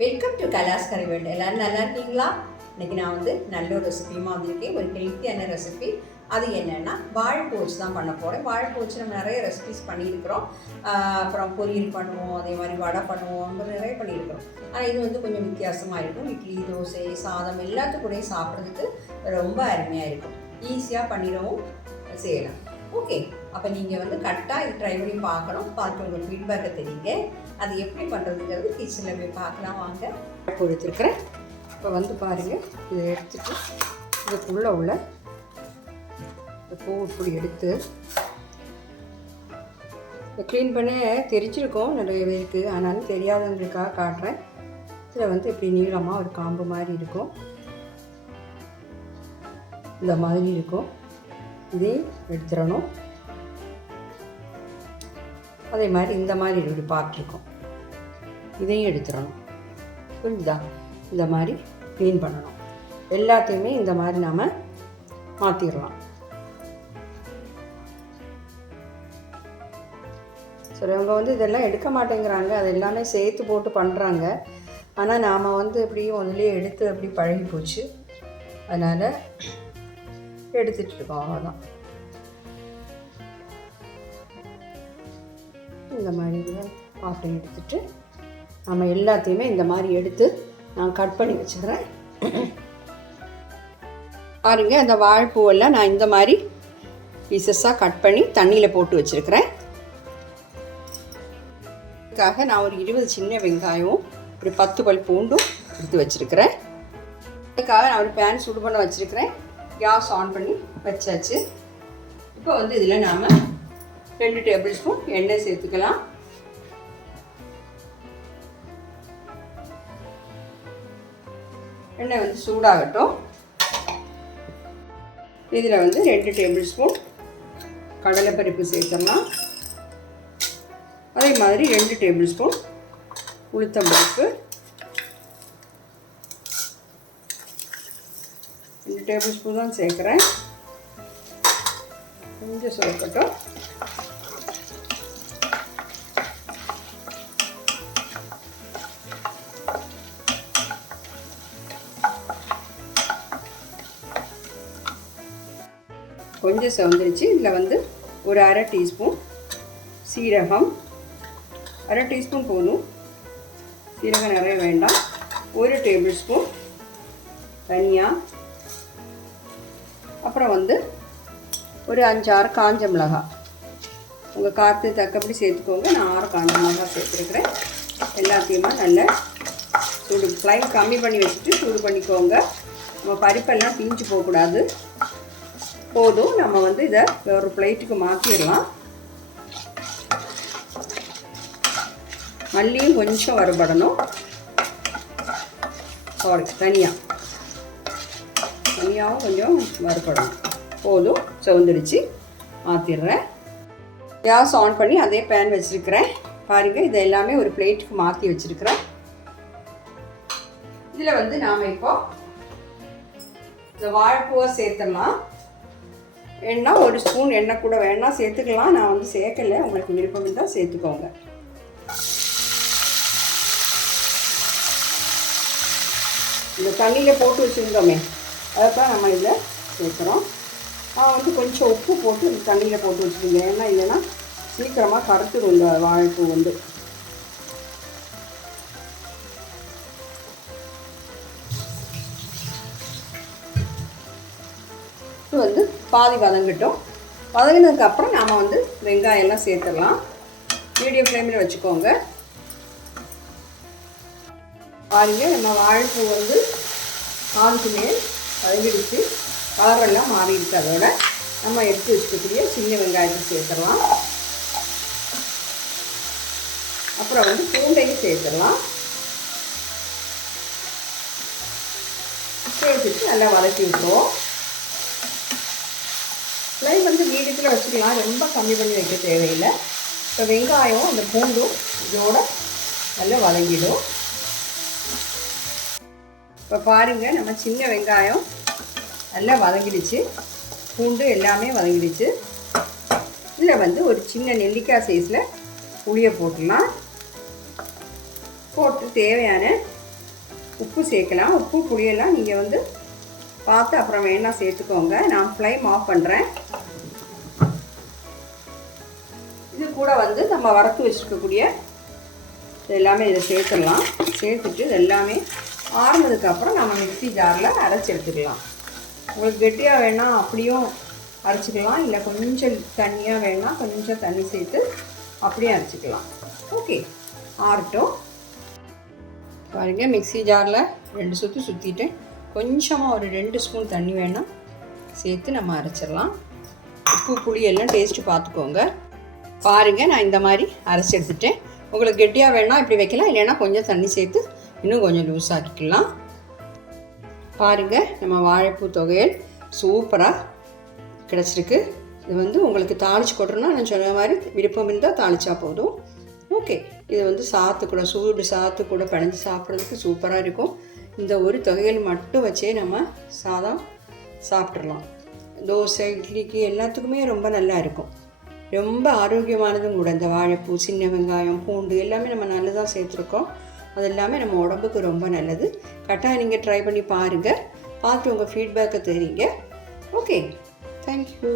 Welcome to கலாஸ் கறி world. எல்லோரும் நல்லா இருக்கீங்களா? இன்றைக்கி நான் நல்ல ஒரு ரெசிபியுமா வந்திருக்கேன். ஒரு ஹெல்த்தியான ரெசிபி. அது என்னென்னா வாழைப்பூ வச்சு தான் பண்ண போகிறேன். வாழைப்பூ வச்சு நம்ம நிறைய ரெசிபிஸ் பண்ணியிருக்கிறோம். அப்புறம் பொரியல் பண்ணுவோம், அதே மாதிரி வடை பண்ணுவோம், நிறைய பண்ணியிருக்கிறோம். ஆனால் இது கொஞ்சம் வித்தியாசமாக இருக்கும். இட்லி, தோசை, சாதம் எல்லாத்துக்கூடையும் சாப்பிட்றதுக்கு ரொம்ப அருமையாக இருக்கும். ஈஸியாக பண்ணிடவும் செய்யலாம். ஓகே, அப்போ நீங்கள் கரெக்டாக இது ட்ரை பண்ணி பார்க்கணும். பார்த்து உங்களுக்கு ஃபீட்பேக்கை தெரியுங்க. அது எப்படி பண்ணுறதுங்கிறது கிச்சனில் போய் பார்க்கலாம் வாங்க. கொடுத்துருக்குறேன். இப்போ பாருங்கள், இதை எடுத்துகிட்டு இதுக்குள்ளே உள்ள இந்த பூ இப்படி எடுத்து இதை க்ளீன் பண்ண தெரிஞ்சிருக்கோம் நிறைய பேருக்கு. ஆனாலும் தெரியாதவங்களுக்காக காட்டுறேன். இதில் இப்படி நீளமாக ஒரு காம்பு மாதிரி இருக்கும், இந்த மாதிரி இருக்கும். இதையும் எடுத்துடணும். அதே மாதிரி இந்த மாதிரி இப்படி பார்த்துருக்கோம், இதையும் எடுத்துடணும். புரிஞ்சுதா? இந்த மாதிரி க்ளீன் பண்ணணும். எல்லாத்தையுமே இந்த மாதிரி நாம் மாற்றிடலாம். சரி, அவங்க இதெல்லாம் எடுக்க மாட்டேங்கிறாங்க. அது எல்லாமே சேர்த்து போட்டு பண்ணுறாங்க. ஆனால் நாம் எப்படியும் ஒன்றுலேயே எடுத்து அப்படி பழகி போச்சு. அதனால் எடுத்துகிட்ருக்கோம், அவ்வளோதான். இந்த மாதிரி பாட்டை எடுத்துகிட்டு நம்ம எல்லாத்தையுமே இந்த மாதிரி எடுத்து நான் கட் பண்ணி வச்சுக்கிறேன். பாருங்கள், அந்த வாழைப்பூவெல்லாம் நான் இந்த மாதிரி பீசஸாக கட் பண்ணி தண்ணியில் போட்டு வச்சுருக்கிறேன். இதுக்காக நான் ஒரு 20 சின்ன வெங்காயம், ஒரு 10 பல் பூண்டும் எடுத்து வச்சுருக்கிறேன். இதுக்காக நான் ஒரு பேன் சுடு பண்ண வச்சுருக்கிறேன். கேஸ் ஆன் பண்ணி வச்சாச்சு. இப்போ இதில் நாம் 2 டேபிள் ஸ்பூன் எண்ணெய் சேர்த்துக்கலாம். எண்ணெய் சூடாகட்டும். இதில் 2 டேபிள் ஸ்பூன் கடலைப்பருப்பு சேர்த்துடலாம். அதே மாதிரி 2 டேபிள் ஸ்பூன் உளுத்தம்பருப்பு, 2 டேபிள் ஸ்பூன் தான் சேர்க்குறேன். கொஞ்சம் சுரக்கட்டும். கொஞ்சம் செவந்துருச்சு. இதில் ஒரு அரை டீஸ்பூன் சீரகம், அரை டீஸ்பூன் போதும், சீரகம் நிறைய வேண்டாம். 1 டேபிள் ஸ்பூன் தனியா, அப்புறம் ஒரு 5-6 காஞ்ச மிளகாய். உங்கள் காற்று தக்கப்படி சேர்த்துக்கோங்க. நான் 6 காஞ்ச மிளகாய் சேர்த்துருக்குறேன். எல்லாத்தையுமே நல்லா ஃப்ளைம் கம்மி பண்ணி வச்சுட்டு சூடு பண்ணிக்கோங்க. நம்ம பருப்பெல்லாம் பிஞ்சு போகக்கூடாது. போதும். நம்ம இதை ஒரு பிளேட்டுக்கு மாற்றிடலாம். மல்லியும் கொஞ்சம் வறுபடணும். தனியாகவும் கொஞ்சம் வறுபடணும். போதும், செவந்துடுச்சு. மாற்றிடுறேன். கேஸ் ஆன் பண்ணி அதே பேன் வச்சுருக்கிறேன். பாருங்கள், இதை எல்லாமே ஒரு பிளேட்டுக்கு மாற்றி வச்சுருக்கிறேன். இதில் நாம் இப்போ இந்த வாழைப்பூவை சேர்த்துடலாம். எண்ணெய் 1 ஸ்பூன் எண்ணெய் கூட வேணால் சேர்த்துக்கலாம். நான் சேர்க்கலை. உங்களுக்கு விருப்பம் இருந்தால் சேர்த்துக்கோங்க. இந்த தண்ணியில் போட்டு வச்சுருந்தோமே, அதைத்தான் நம்ம இதில் சேர்க்குறோம். நான் கொஞ்சம் உப்பு போட்டு இந்த தண்ணியில் போட்டு வச்சுருங்க. ஏன்னா இல்லைன்னா சீக்கிரமாக கருத்துடும் இந்த வாழைப்பூ. இது பாதி வதங்கட்டும். வதங்கினதுக்கப்புறம் நாம் வெங்காயம் எல்லாம் சேர்த்துடலாம். மீடியம் ஃப்ளேமில் வச்சுக்கோங்க. பாருங்கள், நம்ம வாழைப்பூ பாதிக்கு மேல் வதங்கிடுச்சு. கலரெல்லாம் மாறிடுச்சு. அதோட நம்ம எடுத்து வச்சுக்கக்கூடிய சின்ன வெங்காயத்தை சேர்த்துடலாம். அப்புறம் பூண்டையும் சேர்த்துடலாம். சேர்த்துட்டு நல்லா வதக்கி விட்டுருவோம். ஃப்ளைம் மீடியத்தில் வச்சுக்கலாம். ரொம்ப கம்மி பண்ணி வைக்க தேவையில்லை. இப்போ வெங்காயம் அந்த பூண்டும் இதோட நல்லா வதங்கிடும். இப்போ பாருங்கள், நம்ம சின்ன வெங்காயம் நல்லா வதங்கிடுச்சு. பூண்டு எல்லாமே வதங்கிடுச்சு. இதில் ஒரு சின்ன நெல்லிக்காய் சைஸில் புளியை போட்டுடலாம். போட்டு தேவையான உப்பு சேர்க்கலாம். உப்பு புளியெல்லாம் நீங்கள் வந்து பார்த்து அப்புறம் வேணால் சேர்த்துக்கோங்க. நான் ஃப்ளேம் ஆஃப் பண்ணுறேன். இது கூட வந்து நம்ம வறுத்து வச்சுருக்கக்கூடிய இது எல்லாமே இதை சேர்த்துடலாம். சேர்த்துட்டு இது எல்லாமே ஆறுனதுக்கப்புறம் நம்ம மிக்ஸி ஜாரில் அரைச்சி எடுத்துக்கலாம். உங்களுக்கு கெட்டியாக வேணால் அப்படியும் அரைச்சிக்கலாம், இல்லை கொஞ்சம் தண்ணியாக வேணால் கொஞ்சம் தண்ணி சேர்த்து அப்படியே அரைச்சிக்கலாம். ஓகே, ஆறட்டும். பாருங்கள், மிக்ஸி ஜாரில் 2 சுற்று சுற்றிட்டு கொஞ்சமாக ஒரு 2 ஸ்பூன் தண்ணி வேணால் சேர்த்து நம்ம அரைச்சிடலாம். உப்பு புளி எல்லாம் டேஸ்ட்டு பார்த்துக்கோங்க. பாருங்கள், நான் இந்த மாதிரி அரைச்சி எடுத்துட்டேன். உங்களுக்கு கெட்டியாக வேணால் இப்படி வைக்கலாம், இல்லைன்னா கொஞ்சம் தண்ணி சேர்த்து இன்னும் கொஞ்சம் லூஸ் ஆக்கிக்கலாம். பாருங்கள், நம்ம வாழைப்பூ துவையல் சூப்பராக கிடச்சிருக்கு. இது வந்து உங்களுக்கு தாளித்து கொட்டுறோன்னா நான் சொன்ன மாதிரி விருப்பம் இருந்தால் தாளித்தா போதும். ஓகே, இது வந்து சாத்து கூட சூடு சாத்து கூட பிணைஞ்சி சாப்பிட்றதுக்கு சூப்பராக இருக்கும். இந்த ஒரு துவையல் மட்டும் வச்சே நம்ம சாதம் சாப்பிட்றலாம். தோசை, இட்லிக்கு எல்லாத்துக்குமே ரொம்ப நல்லா இருக்கும். ரொம்ப ஆரோக்கியமானதும் கூட. இந்த வாழைப்பூ, சின்ன வெங்காயம், பூண்டு எல்லாமே நம்ம நல்லதாக சேர்த்துருக்கோம். அது எல்லாமே நம்ம உடம்புக்கு ரொம்ப நல்லது. கட்டாயம் நீங்கள் ட்ரை பண்ணி பாருங்கள். பார்த்து உங்கள் ஃபீட்பேக்கை தெரியுங்க. Okay, thank you.